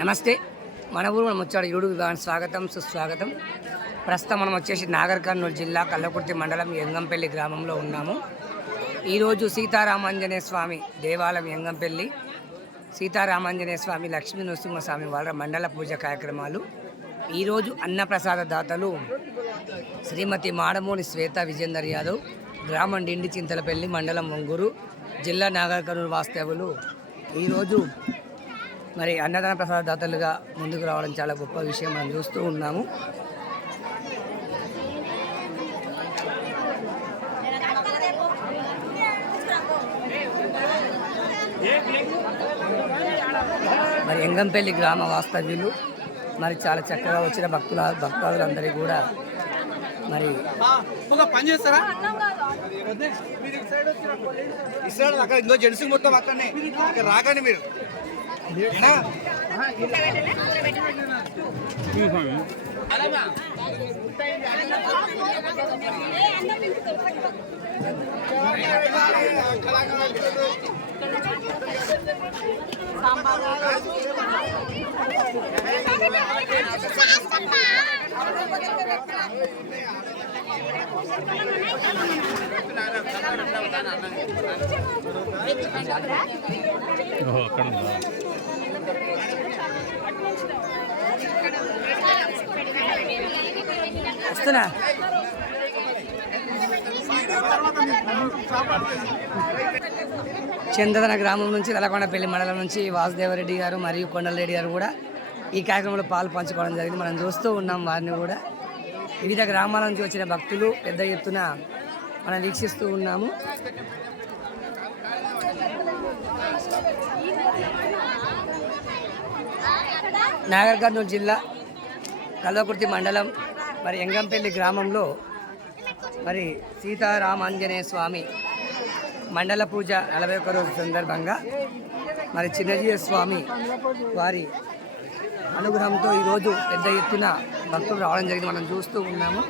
నమస్తే. మన ఊరు మనం వచ్చాడు యూట్యూబ్ విభాగానికి స్వాగతం సుస్వాగతం. ప్రస్తుతం మనం వచ్చేసి నాగర్ కర్నూలు జిల్లా కల్లకుర్తి మండలం ఎంగంపల్లి గ్రామంలో ఉన్నాము. ఈరోజు సీతారామాంజనేయ స్వామి దేవాలయం ఎంగంపల్లి సీతారామాంజనేయ స్వామి లక్ష్మీ నరసింహస్వామి వాళ్ళ మండల పూజ కార్యక్రమాలు. ఈరోజు అన్నప్రసాద దాతలు శ్రీమతి మాడమోని శ్వేత విజేందర్ యాదవ్, గ్రామం డిండి చింతలపల్లి, మండలం ఒంగూరు, జిల్లా నాగర్ కర్నూలు వాస్తవులు ఈరోజు మరి అన్నదాన ప్రసాద దాతలుగా ముందుకు రావడం చాలా గొప్ప విషయం మనం చూస్తూ ఉన్నాము. మరి ఎంగంపల్లి గ్రామ వాస్తవ్యులు మరి చాలా చక్కగా వచ్చిన భక్తులందరికీ కూడా మరి పని చేస్తారా అక్కడ ఇంకో జెంట్స్ మొత్తం అక్కడనే రాకండి మీరు. వస్తున్నా చందన గ్రామం నుంచి నల్లకొండపల్లి మండలం నుంచి వాసుదేవరెడ్డి గారు మరియు కొండలరెడ్డి గారు కూడా ఈ కార్యక్రమంలో పాలు పంచుకోవడం జరిగింది. మనం చూస్తూ ఉన్నాం వారిని కూడా. వివిధ గ్రామాల నుంచి వచ్చిన భక్తులు పెద్ద ఎత్తున మనం వీక్షిస్తూ ఉన్నాము. నాగర్ కర్నూలు జిల్లా కల్వకుర్తి మండలం మరి ఎంగంపల్లి గ్రామంలో మరి సీతారామాంజనేయ స్వామి మండల పూజ 41 రోజు సందర్భంగా మరి చిన్నజీవ స్వామి వారి అనుగ్రహంతో ఈరోజు పెద్ద ఎత్తున భక్తులు రావడం జరిగింది. మనం చూస్తూ ఉన్నాము.